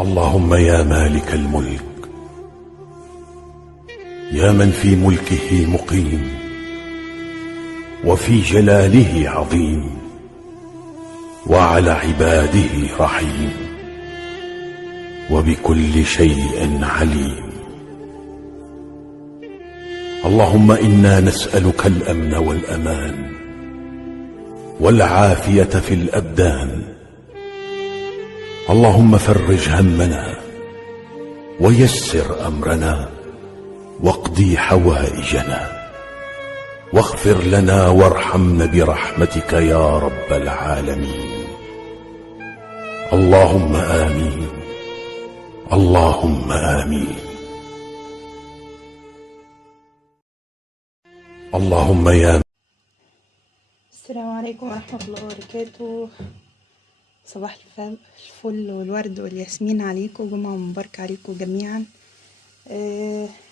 اللهم يا مالك الملك، يا من في ملكه مقيم وفي جلاله عظيم وعلى عباده رحيم وبكل شيء عليم. اللهم إنا نسألك الأمن والأمان والعافية في الأبدان. اللهم فرج همنا ويسر أمرنا واقضي حوائجنا واغفر لنا وارحمنا برحمتك يا رب العالمين. اللهم آمين، اللهم آمين. اللهم يا السلام عليكم ورحمة الله وبركاته. صباح الفل والورد والياسمين عليكم، جمعة مباركة عليكم جميعا.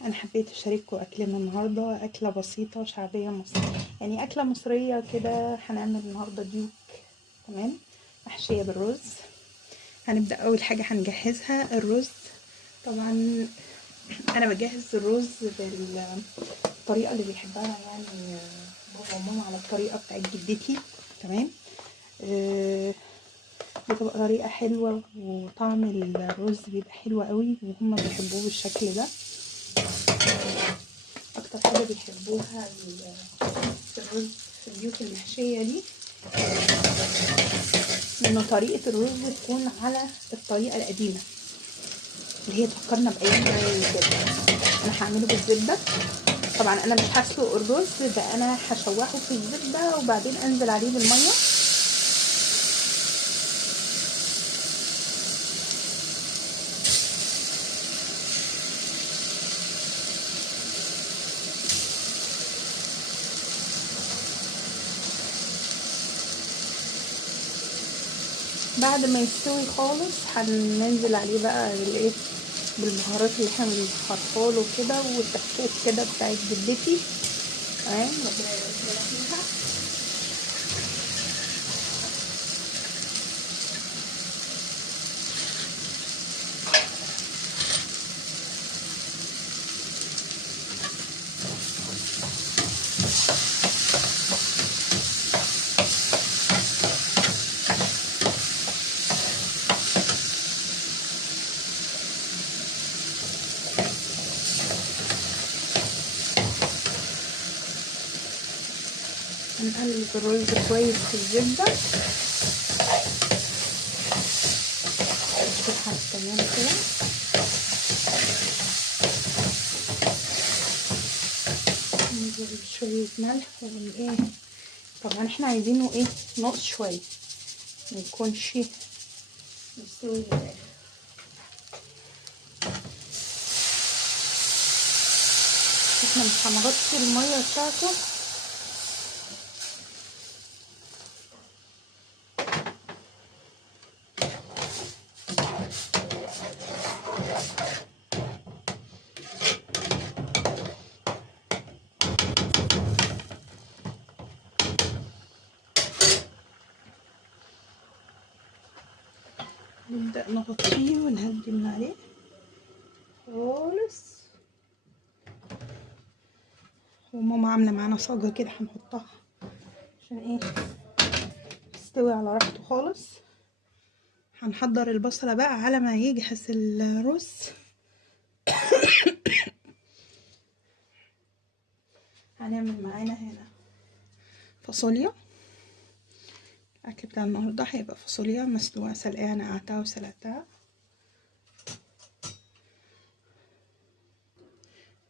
أنا حبيت أشارككم أكلنا النهاردة، أكلة بسيطة شعبية مصرية، يعني أكلة مصرية كده. هنعمل النهاردة ديوك، تمام، محشية بالرز. هنبدأ أول حاجة هنجهزها الرز. طبعا أنا بجهز الرز بالطريقة اللي بيحبها يعني بابا وماما، على الطريقة بتاعت جدتي، تمام. بتبقى طريقة حلوة وطعم الرز بيبقى حلو قوي وهم بيحبوه بالشكل ده. اكتر حاجة بيحبوها في الرز في الديوك المحشية دي انه طريقة الرز تكون على الطريقة القديمة اللي هي تفكرنا بأيام كده. انا هعمله بالزبدة. طبعا انا مش هسلق الرز ده، انا هشوحه في الزبدة وبعدين انزل عليه بالمية. بعد ما يستوي خالص هننزل عليه بقى بالايه، بالبهارات اللي احنا بنحطها كده والتكات كده بتاعت جدتي، تمام. ربنا يبارك فيها. هنقلب الرز كويس في الزبدة لحد تمام كده. ننزل بشوية ملح وايه، طبعا احنا عايزينه ايه، نقص شوية، ما يكونش مستوي للآخر. احنا مش هنغطي المية بتاعته، نبدأ نغطيه ونهدي من عليه خالص. وماما عاملة معانا صاجة كده هنحطها عشان ايه تستوي على راحته خالص. هنحضر البصلة بقى على ما يجهز الرز. هنعمل معانا هنا فاصوليا. الاكل بتاع النهارده هيبقى فاصوليا مسلوقه سلقاها، نقعتها وسلقتها.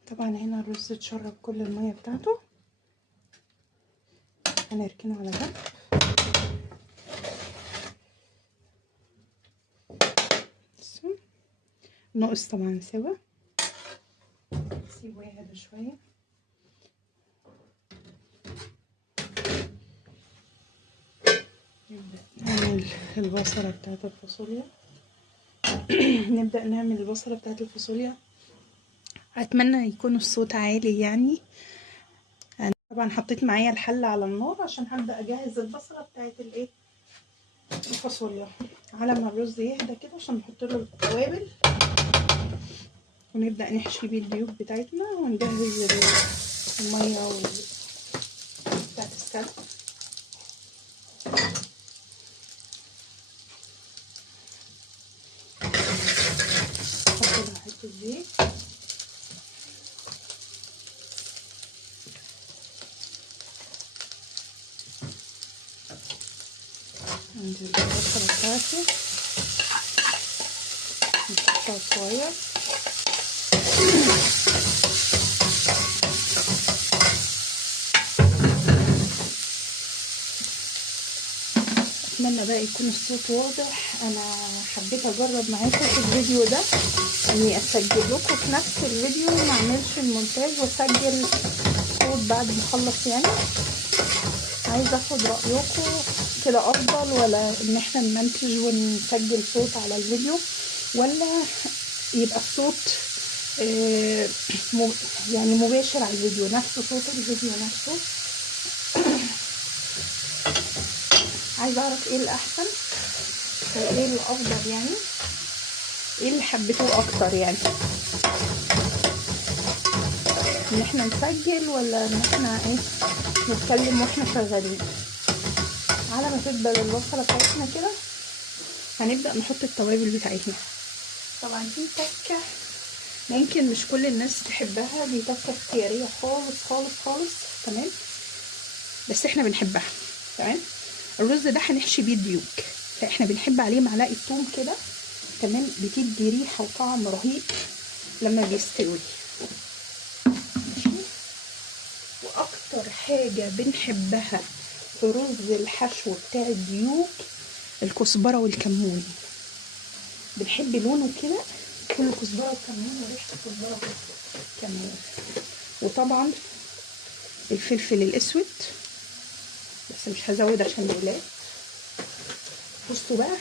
طبعا هنا الرز اتشرب كل الميه بتاعته، هنركنه على جنب. ناقص طبعا سوا، نسيبه يهدى شويه. نعمل البصلة بتاعت الفاصوليا. نبدأ نعمل البصلة بتاعت الفاصوليا. اتمنى يكون الصوت عالي يعني. أنا طبعا حطيت معايا الحلة على النار عشان هبدأ اجهز البصلة بتاعت الايه، الفاصوليا. على ما الرز يهدى كده عشان نحط له التوابل ونبدأ نحشي بيه الديوب بتاعتنا ونجهز المية بتاعت السلق. نحط لها حتة زيت انزل بالبصلة بتاعتي نقطعها صغير. اتمنى بقى يكون الصوت واضح. انا حبيت اجرب معاكم في الفيديو ده اني اسجل لكم في نفس الفيديو، ما اعملش المونتاج واسجل صوت بعد ما اخلص. يعني عايزه اخد رايكم كده افضل، ولا ان احنا نمنتج ونسجل صوت على الفيديو، ولا يبقى الصوت يعني مباشر على الفيديو، نفس صوت الفيديو نفسه. عايزه اعرف ايه الاحسن وايه الافضل، يعني ايه اللي حبيتوه اكتر، يعني ان احنا نسجل ولا ان احنا نتكلم واحنا شغالين. على ما تدبل البصله بتاعتنا كده هنبدا نحط التوابل بتاعتنا. طبعا دي تكه ممكن مش كل الناس تحبها، دي تكه اختياريه خالص خالص خالص، تمام، بس احنا بنحبها. تمام. الرز ده هنحشي بيه ديوك، فاحنا بنحب عليه معلقه ثوم كده، تمام، بتدي ريحه وطعم رهيب لما بيستوي. واكتر حاجه بنحبها في رز الحشو بتاع الديوك الكزبره والكمون، بنحب لونه كده، كله كزبره وكمون وريحه الكزبره والكمون. وطبعا الفلفل الاسود، بس مش هزود عشان الولاد. بصوا بقى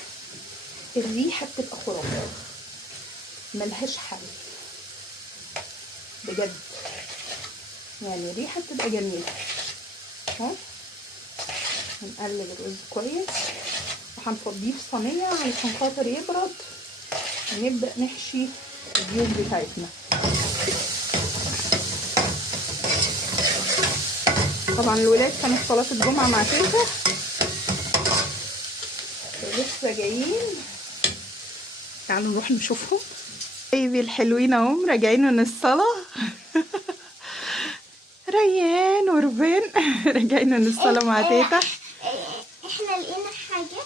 الريحه بتبقى خرافه ملهاش حل بجد، يعني الريحه بتبقى جميله. ها، هنقلب الرز كويس وهنفضيه في صينيه علشان خاطر يبرد ونبدا نحشي الديوك بتاعتنا. طبعا الولاد كانوا في صلاه الجمعه مع تيتا لسه جايين، تعالوا نروح نشوفهم. بيبي الحلوين اهم راجعين من الصلاه. ريان وربان راجعين من الصلاه مع تيتا. احنا لقينا حاجه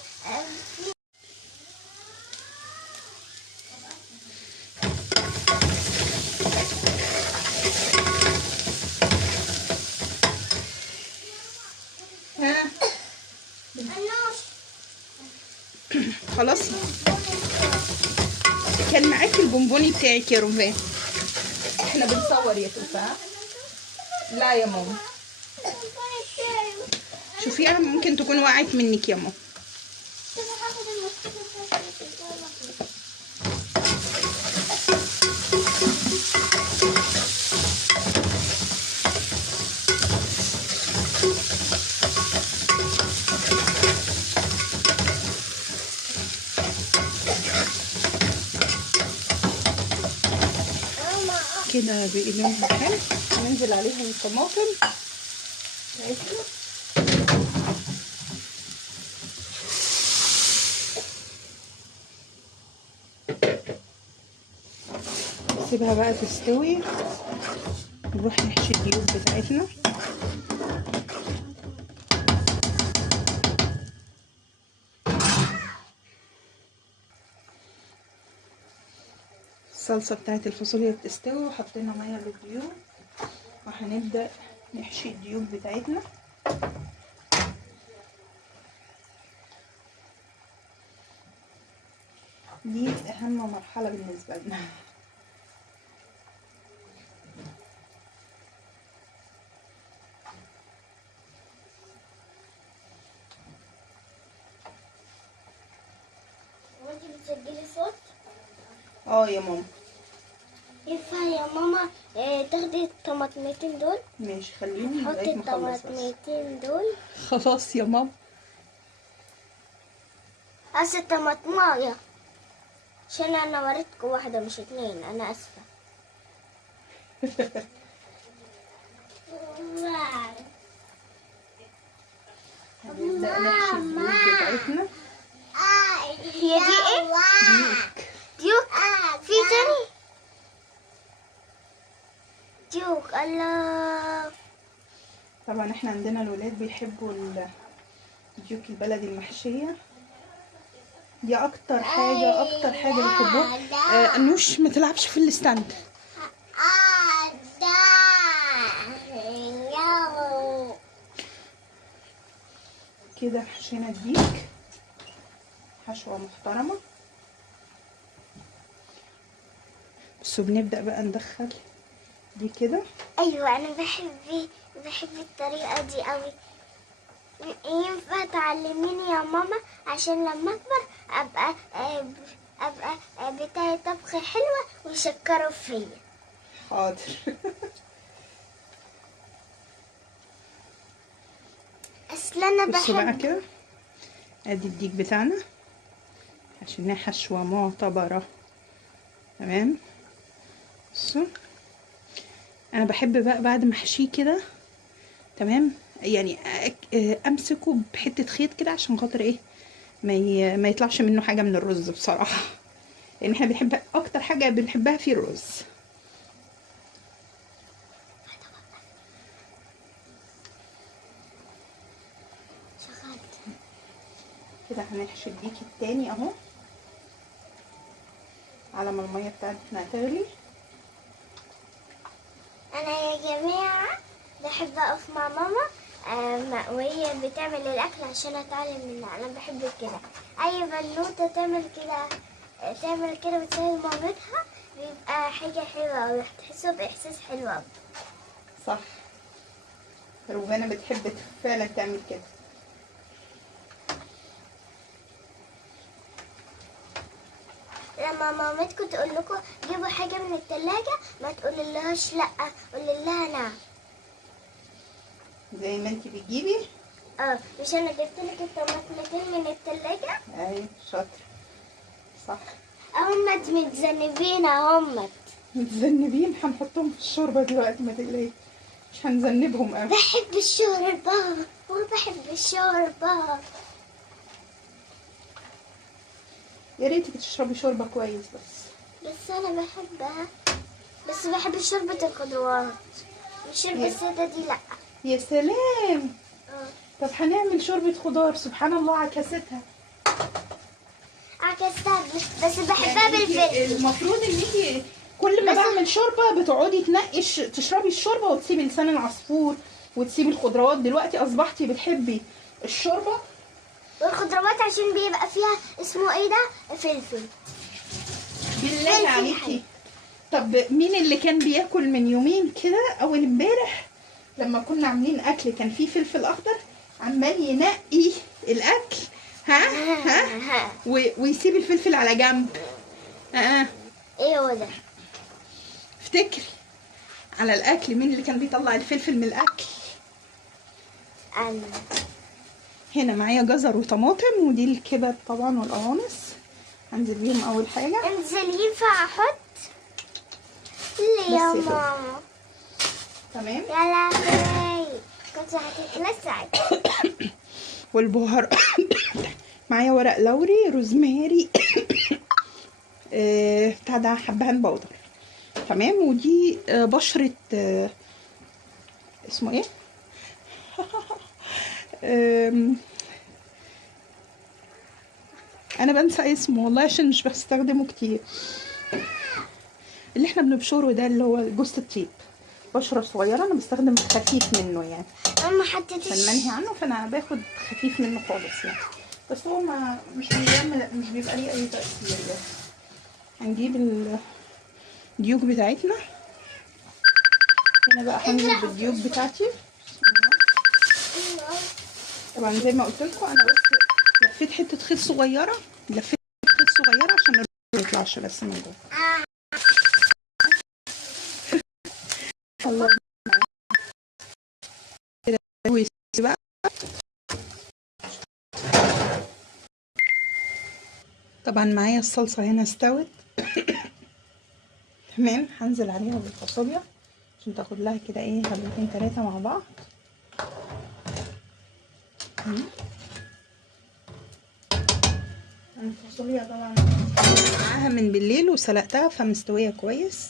خلاص كان معاكي البونبوني بتاعك يا رمضان. احنا بنصور يا توفا. لا يا ماما شوفيها ممكن تكون وقعت منك يا ماما. كده بقي لونها حلو، هننزل عليها الطماطم بتاعتنا. نسيبها بقى تستوي نروح نحشي الديوك بتاعتنا. الصلصه بتاعت الفاصوليا بتستوي وحطينا ميه للديوك وهنبدا نحشي الديوك بتاعتنا. دي اهم مرحله بالنسبه لنا. وانتي بتسجلي صوت؟ يا ماما. ينفع يا ماما تاخدي الطماطميتين دول؟ ماشي خليهم حطي لغايه ما اخلص. الطماطميتين دول. خلاص يا ماما. أصل طماطماية، عشان أنا وريتكم واحدة مش اتنين، أنا آسفة. هنبدأ نحشي الديوك بتاعتنا. هي دي ايه؟ ديوك. ديوك. في تاني ديوك. الله. طبعا احنا عندنا الولاد بيحبوا الديوك البلدي المحشية، دي اكتر حاجة بيحبوها. انوش ما تلعبش في الستاند. كده حشينا الديك حشوة محترمة. بس بنبدأ بقى ندخل دي كده. ايوه انا بحب الطريقه دي قوي. ينفع تعلميني يا ماما عشان لما اكبر ابقى بتاعي طبخ حلوه ويشكروا فيا. حاضر. اصل انا بصوا بقى بحب كده، ادي الديك بتاعنا عشان حشوة معتبرة. تمام. بصوا انا بحب بقى بعد ما احشيه كده، تمام، يعني امسكه بحته خيط كده عشان خاطر ايه ما يطلعش منه حاجه من الرز بصراحه، لان احنا بنحب اكتر حاجه بنحبها فيه الرز. كده هنحشي الديك التاني اهو على ما الميه بتاعتنا تغلي. انا يا جماعه بحب اقف مع ماما وهي بتعمل الاكل عشان اتعلم منها. انا بحب كده، اي بنوته تعمل كده وتساعد مامتها بيبقى حاجه حلوه أوي، تحسوا باحساس حلو أوي. صح، روبانا بتحب فعلا تعمل كده. لما مامتكم تقول لكم جيبوا حاجه من التلاجة ما تقوللهاش لا، قولي لها نعم. زي ما انتي بتجيبي. مش انا جبت لك الطماطمتين من التلاجة؟ ايوه شاطر. صح. همت متذنبين اهمت. متذنبين، هنحطهم في الشوربه دلوقتي ما تقلقيش، مش هنذنبهم قوي. بحب الشوربه وبحب الشوربه. يا ريتك تشربي شوربه كويس. بس انا بحبها، بس بحب شوربه الخضروات، مش شوربه الساده دي لا. يا سلام. طب هنعمل شوربه خضار، سبحان الله عكستها. عكستها بس بحبها يعني بالفلفل. المفروض ان انت كل ما بعمل شوربه بتقعدي تنقش تشربي الشوربه وتسيبي لسان العصفور وتسيبي الخضروات. دلوقتي اصبحتي بتحبي الشوربه والخضروات عشان بيبقى فيها اسمه ايه ده، فلفل. بالله عليكي. طب مين اللي كان بياكل من يومين كده اول امبارح لما كنا عاملين اكل كان فيه فلفل اخضر عمال ينقي الاكل ها ويسيب الفلفل على جنب. ايه هو ده؟ افتكري على الاكل مين اللي كان بيطلع الفلفل من الاكل؟ انا. هنا معايا جزر وطماطم ودي الكبد طبعا والقوانص، هنزل بيهم اول حاجه. انزل. ينفع احط؟ ليه يا بس كده. ماما؟ تمام. يا لهوي كنت هتتلسعي. والبهار معايا ورق لوري، روزماري، بتاع ده حبهان بودر. تمام. ودي بشرة اسمه ايه انا بنسى اسمه والله عشان مش بستخدمه كتير. اللي احنا بنبشره ده اللي هو جوز الطيب، بشرة صغيرة، انا بستخدم خفيف منه يعني. اما حطيتش عشان منهي عنه فانا باخد خفيف منه خالص يعني، بس هو مش بيبقى ليه اي تأثير يعني. هنجيب الديوك بتاعتنا هنا بقى، هنزل بالديوك بتاعتي. طبعا زي ما قلت لكم انا بس لفيت حته خيط صغيره، عشان الرز ما يطلعش بس من جوه. الله كده بقى طبعا معايا الصلصة هنا استوت. تمام، هنزل عليها بالفاصوليا عشان تاخد لها كده ايه غلوتين 3 مع بعض. الفاصوليا طبعا معاها من بالليل وسلقتها فمستوية كويس.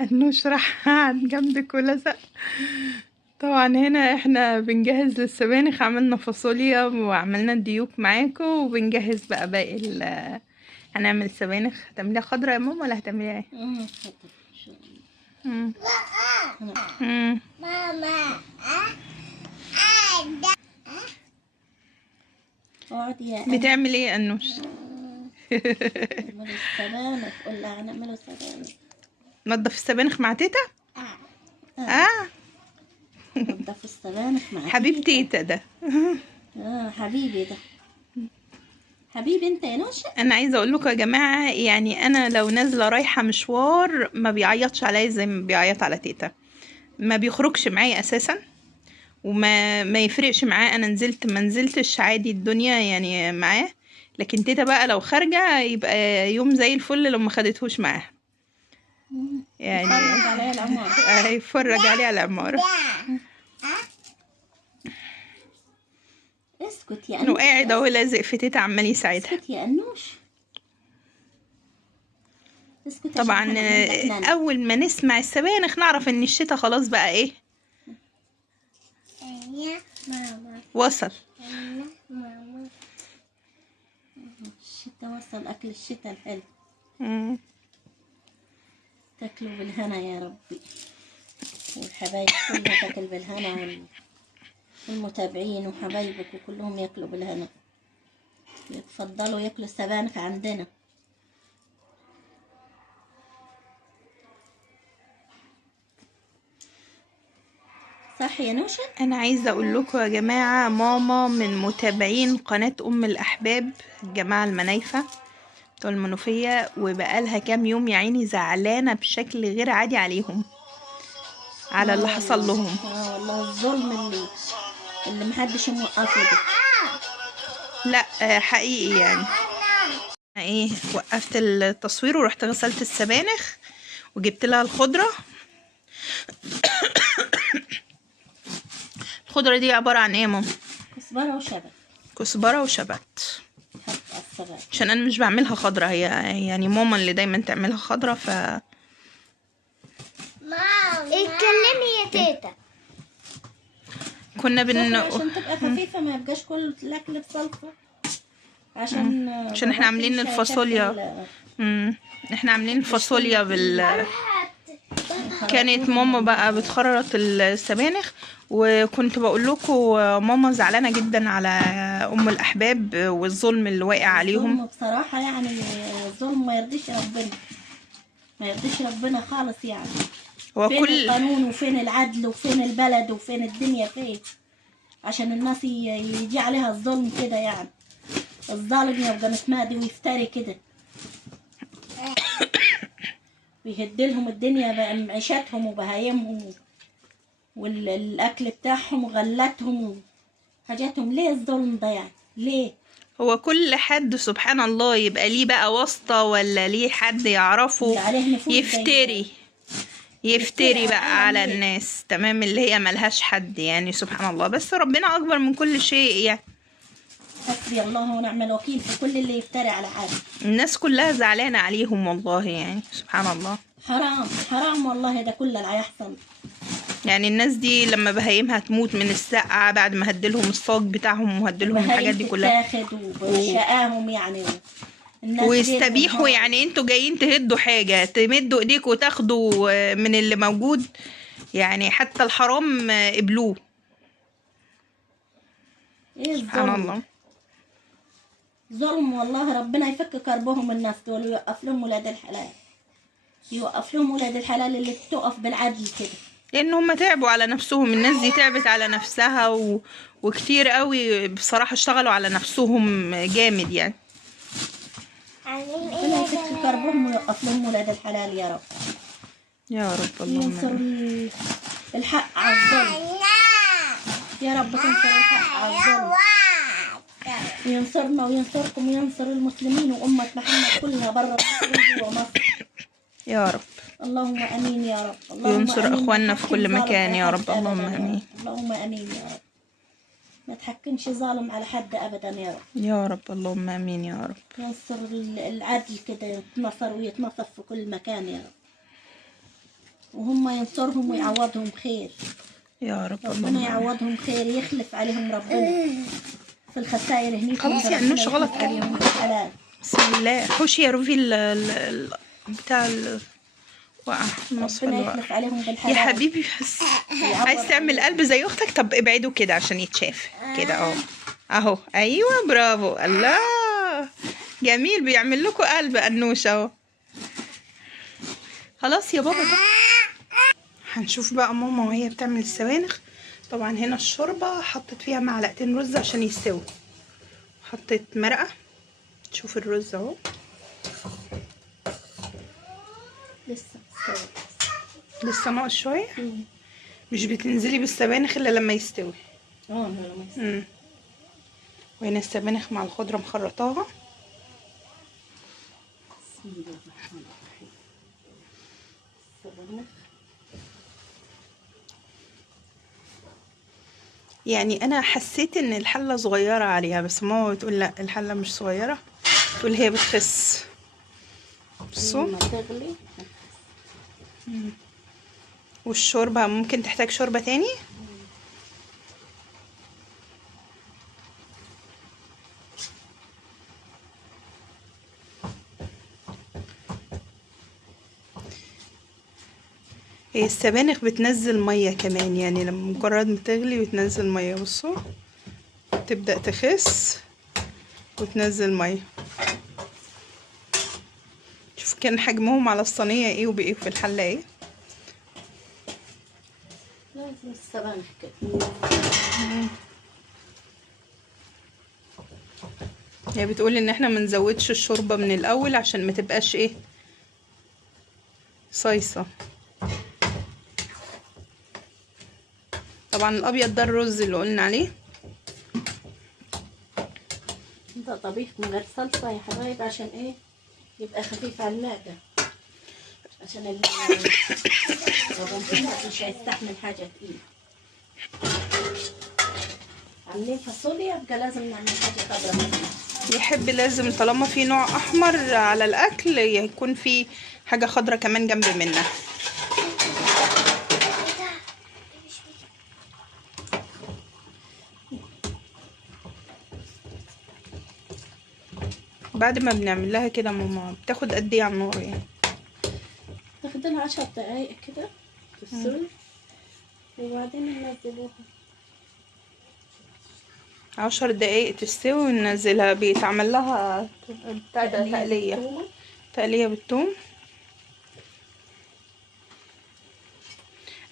النوش راح قاعد جنبك ولزق. طبعا هنا احنا بنجهز للسبانخ، عملنا فاصوليا وعملنا الديوك معاكم، وبنجهز بقى باقي هنعمل سبانخ. هتعمليها خضرا يا ماما ولا هتعمليها ايه؟ ماما بتعمل ايه النوش؟ نعمل السبانخ. قول لها هنعمله سبانخ. نضف السبانخ مع تيتا؟ نضف السبانخ مع حبيب تيتا ده. حبيبي ده، حبيبي انت يا نوشة. انا عايزه اقول لكم يا جماعه، يعني انا لو نازله رايحه مشوار ما بيعيطش عليا زي ما بيعيط على تيتا. ما بيخرجش معايا اساسا، وما يفرقش معاه انا نزلت ما نزلتش، عادي الدنيا يعني معاه. لكن تيتا بقى لو خارجه يبقى يوم زي الفل لو ما خدتهوش معاها، يعني يتفرج عليها العمارة. هيفرج عليها العماره. اسكت يا انوش. وقاعد اهو لازق في تيتا عمال يساعدها. اسكت يا انوش، اسكت. طبعا اول ما نسمع السبانخ نعرف ان الشتاء خلاص بقى ايه وصل. الشتاء وصل، اكل الشتاء الحلو. تاكلوا بالهنا يا ربي، والحبايب كلها تاكل بالهنا، والمتابعين وحبايبك وكلهم ياكلوا بالهنا. يتفضلوا ياكلوا السبانخ عندنا. صح يا نوشة؟ انا عايزه اقول لكم يا جماعه، ماما من متابعين قناه ام الاحباب، الجماعه المنايفه بتوع المنوفيه، وبقالها كام يوم يا عيني زعلانه بشكل غير عادي عليهم، على اللي حصل لهم. والله الظلم اللي محدش موقفه ده. لا حقيقي يعني. ايه، وقفت التصوير ورحت غسلت السبانخ وجبت لها الخضره. الخضره دي عباره عن ايه يا ماما؟ كزبره وشبت. كزبره وشبت، عشان انا مش بعملها خضره، هي يعني ماما اللي دايما تعملها خضره. ف اتكلمي يا تيتا. كنا عشان تبقى خفيفه، ما يبقاش كل الاكل بصلصه، عشان احنا عاملين الفاصوليا. احنا عاملين الفاصوليا كانت ماما بقى بتخرط السبانخ، وكنت بقول لكم ماما زعلانه جدا على ام الاحباب والظلم اللي واقع عليهم. بصراحه يعني الظلم ما يرضيش ربنا، ما يرضيش ربنا خالص. يعني هو فين كل القانون وفين العدل وفين البلد وفين الدنيا فين، عشان الناس يجي عليها الظلم كده؟ يعني الظالم يبقى متمادي ويفتري كده ويهدلهم الدنيا بمعيشتهم وبهايمهم والاكل بتاعهم وغلتهم وحاجاتهم. ليه الظلم ده يعني؟ ليه؟ هو كل حد سبحان الله يبقى ليه بقى واسطة، ولا ليه حد يعرفه يفتري بقى على الناس، تمام، اللي هي ملهاش حد يعني. سبحان الله، بس ربنا اكبر من كل شيء يعني. حسبي الله ونعم الوكيل في كل اللي يفتري على حد. الناس كلها زعلانة عليهم والله، يعني سبحان الله. حرام حرام والله، ده كله اللي هيحصل. يعني الناس دي لما بهايمها تموت من السقعة بعد ما هدلهم الصاج بتاعهم وهدلهم الحاجات دي كلها، وشقاهم يعني، ويستبيحوا. يعني انتوا جايين تهدوا حاجة، تمدوا ايديكوا وتاخدوا من اللي موجود، يعني حتى الحرام قبلوه. سبحان الله، ظلم والله. ربنا يفك كربهم الناس دول ويوقف لهم ولاد الحلال، يوقف لهم ولاد الحلال اللي تقف بالعدل كده، لان هم تعبوا على نفسهم. الناس دي تعبت على نفسها وكتير قوي بصراحة اشتغلوا على نفسهم جامد يعني. ربنا يفك كربهم ويوقف لهم ولاد الحلال يا رب، يا رب. اللهم ينصر الحق على الظلم. يا رب تنصر الحق على الظلم، وينصرنا وينصركم وينصر المسلمين وأمة محمد كلها برا مصر وجوا مصر يا رب. اللهم امين يا رب. اللهم وينصر آمين. اخواننا في كل مكان يا رب. اللهم أبداً امين. اللهم امين يا رب. ما تحكمش ظالم على حد ابدا يا رب. يا رب. اللهم امين يا رب. ينصر العدل كده يتنصر ويتنصف في كل مكان يا رب، وهم ينصرهم ويعوضهم خير يا رب. ربنا اللهم يعوضهم خير، يخلف عليهم ربنا في الخسائر هنيك. خلاص يا أنوش غلط. عليهم الحلال. بسم الله. حوشي يا روفي بتاع وقع النصف ربنا اللي وقع. يخلف عليهم بالحلال يا حبيبي بس عايز تعمل قلب زي اختك؟ طب ابعده كده عشان يتشاف كده. اهو ايوه برافو. الله جميل، بيعمل لكم قلب انوش اهو. خلاص يا بابا. هنشوف بقى ماما وهي بتعمل السبانخ. طبعا هنا الشوربه حطيت فيها معلقتين رز عشان يستوي، حطيت مرقه. شوف الرز اهو لسه ناقص شويه. مش بتنزلي بالسبانخ الا لما يستوي. لما يستوي. وهنا السبانخ مع الخضره مخرطاها. بسم الله الرحمن الرحيم. السبانخ يعني انا حسيت ان الحله صغيره عليها، بس ماما بتقول لا الحله مش صغيره، تقول هي بتخس. بصوا لما تغلي. والشوربه ممكن تحتاج شوربه تاني. هي السبانخ بتنزل ميه كمان، يعني لما مجرد ما تغلي بتنزل ميه. بصوا تبدأ تخس وتنزل ميه. شوف كان حجمهم على الصينيه ايه وبايه في الحله ايه. لازم السبانخ كده. هي بتقول ان احنا ما نزودش الشوربه من الاول عشان ما تبقاش ايه صيصه. طبعا الابيض ده الرز اللي قلنا عليه. ده طبيخ من غير صلصه يا حبايب، عشان ايه؟ يبقى خفيف على المعده، عشان الرمل مش هيستحمل حاجه تقيله. عاملين فاصوليا يبقى لازم نعمل حاجه خضراء. يحب لازم طالما في نوع احمر على الاكل يكون في حاجه خضراء كمان جنب منها. بعد ما بنعمل لها كده ماما بتاخد قد ايه على النار يعني؟ تاخد لها 10 دقايق كده في السلق وبعدين ننزلوها. 10 دقايق تستوي وننزلها. بيتعمل لها بتاع ده تقلية بالثوم.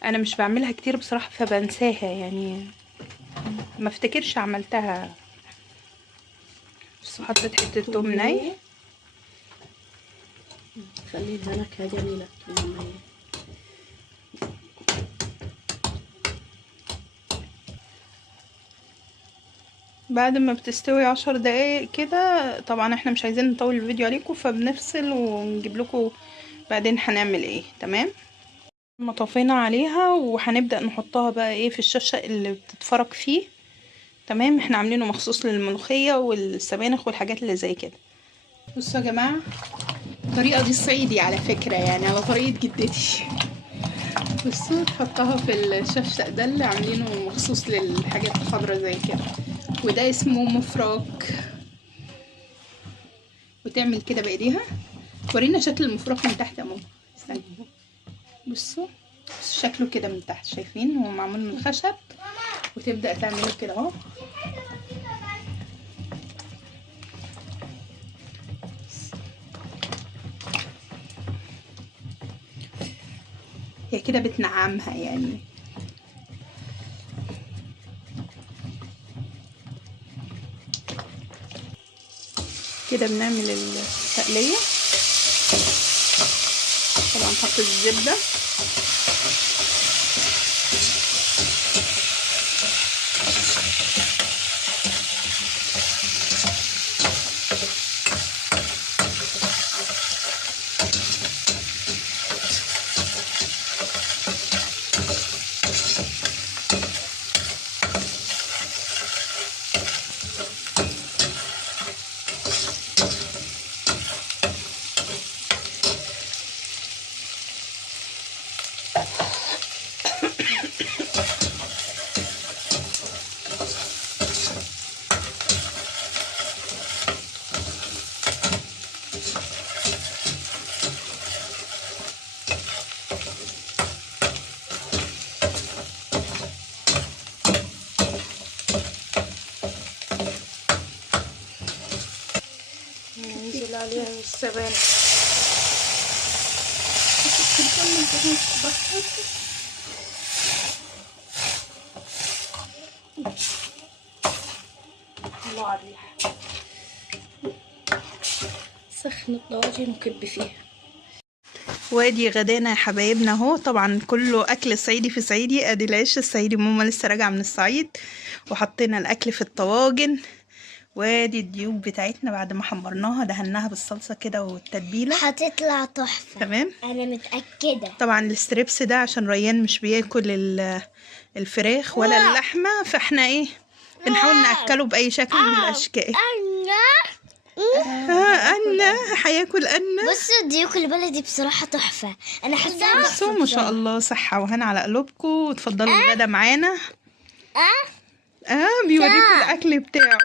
انا مش بعملها كتير بصراحة فبنساها، يعني ما افتكرش عملتها. بس حطيت حتة توم ني. خلي لها نكهة جميلة التوم ني. بعد ما بتستوي 10 دقايق كده، طبعا احنا مش عايزين نطول الفيديو عليكم فبنفصل ونجيب لكم بعدين هنعمل ايه. تمام. طفينا عليها وهنبدأ نحطها بقى ايه في الشاشة اللي بتتفرج فيه. تمام. احنا عاملينه مخصوص للملوخية والسبانخ والحاجات اللي زي كده. بصوا يا جماعة الطريقة دي صعيدي على فكرة، يعني على طريقة جدتي. بصوا تحطها في الشفشق ده اللي عاملينه مخصوص للحاجات الخضرا زي كده، وده اسمه مفرك. وتعمل كده بايديها. ورينا شكل المفرك من تحت يا ماما. استنى. بصوا شكله كده من تحت، شايفين هو معمول من خشب. وتبدأ تعمله كده اهو. هي كده بتنعمها يعني. كده بنعمل التقلية. طبعا نحط الزبدة عليها بالسبانخ. الله على الريحة. سخن الطواجن وكب فيها. وادي غدانا يا حبايبنا اهو، طبعا كله اكل صعيدي في صعيدي. ادي العيش الصعيدي، ماما لسه راجعه من الصعيد، وحطينا الاكل في الطواجن. وادي الديوك بتاعتنا بعد ما حمرناها دهناها بالصلصه كده والتتبيله، هتطلع تحفه تمام. انا متاكده. طبعا الستريبس ده عشان ريان مش بياكل الفراخ ولا اللحمه، فاحنا ايه بنحاول ناكله باي شكل من الاشكال. أنا هياكل أنا. بصوا الديوك البلدي بصراحة تحفة، أنا حاسة بصوا ما شاء الله، صحة وهنا على قلوبكم، وتفضلوا الغدا معانا. بيوريكم الأكل بتاعه.